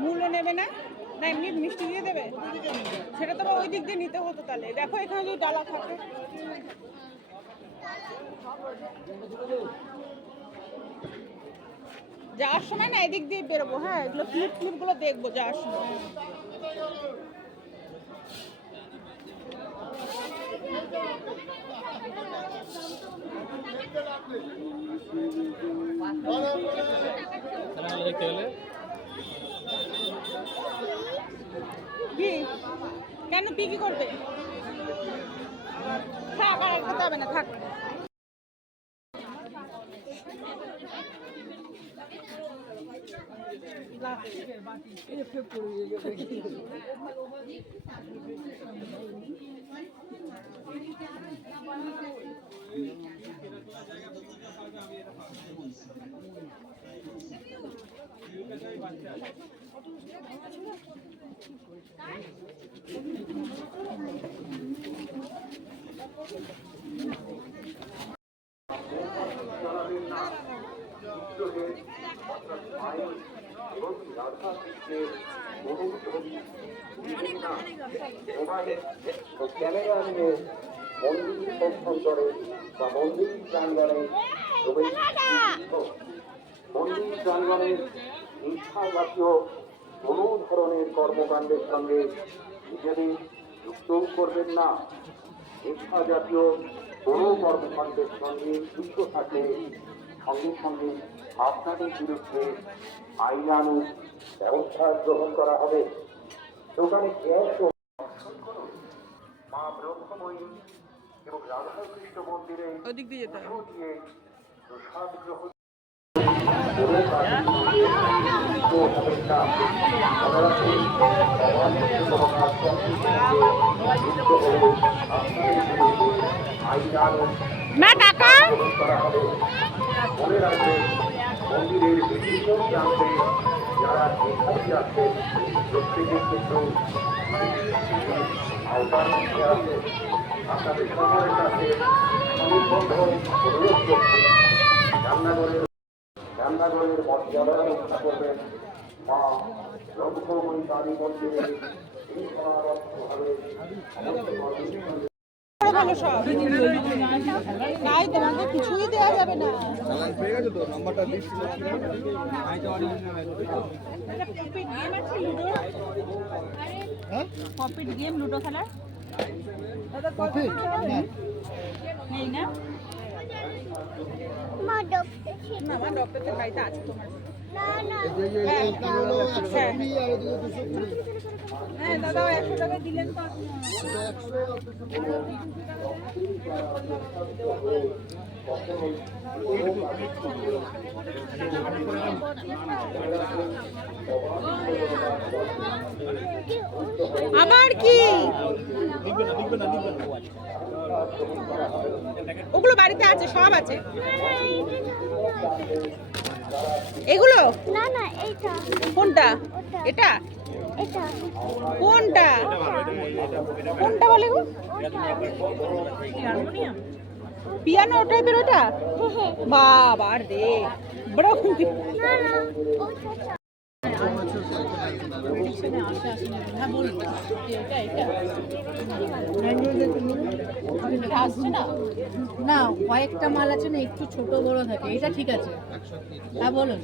মূল্য নেবে না, না এমনি মিষ্টি দিয়ে দেবে? সেটা তো ওই দিক দিয়ে নিতে হতো। তাহলে দেখো এখানে যদি ডালা থাকে। যাওয়ার সময় না এদিক দিয়ে বেরোবো। হ্যাঁ, এগুলো ক্লিপ গুলো দেখবো যাওয়ার সময়। কি কেন পি কি করবে? থাক, আর খেতে হবে না, থাক। ক্যামেরা নিয়ে মন্দির অভ্যন্তরে বা মন্দির প্রাঙ্গণে মন্দির প্রাঙ্গণের ইচ্ছা জাতীয় কোনো ধরনের কর্মকাণ্ডের সঙ্গে নিজেদের যুক্ত করবেন না। ইচ্ছা জাতীয় কোনো কর্মকাণ্ডের সঙ্গে যুক্ত থাকলে সঙ্গে সঙ্গে আপনাদের বিরুদ্ধে আইনানুগ ব্যবস্থা গ্রহণ করা হবে। দোকানে গ্যাস ও মা ব্রহ্মময়ী এবং রাধাকৃষ্ণ মন্দিরে দিয়ে প্রসাদ গ্রহণ করা হবে। মনে রাখবেন, মন্দিরের বিভিন্ন প্রান্তে যারা ভিখারি আছেন প্রত্যেকের কিন্তু আওতার মধ্যে আছে। আপনাদের সকলের কাছে সুনির্বন্ধ অনুরোধ করছি, রান্নাঘরের মর্যাদা রক্ষা করবেন। মা ব্রহ্মময়ী কালী মন্দিরে শৃঙ্খলাবদ্ধভাবে ভালো সব তাই তোমাকে কিছুই দেওয়া যাবে না। পপিট গেম লুডো খেলার নেই না? মা ডক্টরের বাড়িতে আছে তোমার? হ্যাঁ দাদা 100 টাকা দিলেন তো। আমার কি ওগুলো বাড়িতে আছে, সব আছে। এগুলো না না এইটা কোনটা? এটা এটা কোনটা? কোনটা বলে গো? পিয়ানো টাইপের ওটা? বাবা রে বড় খুঁটি। না না না কয়েকটা মাল আছে না, একটু ছোট বড় থাকে, এটা ঠিক আছে। হ্যাঁ বলো।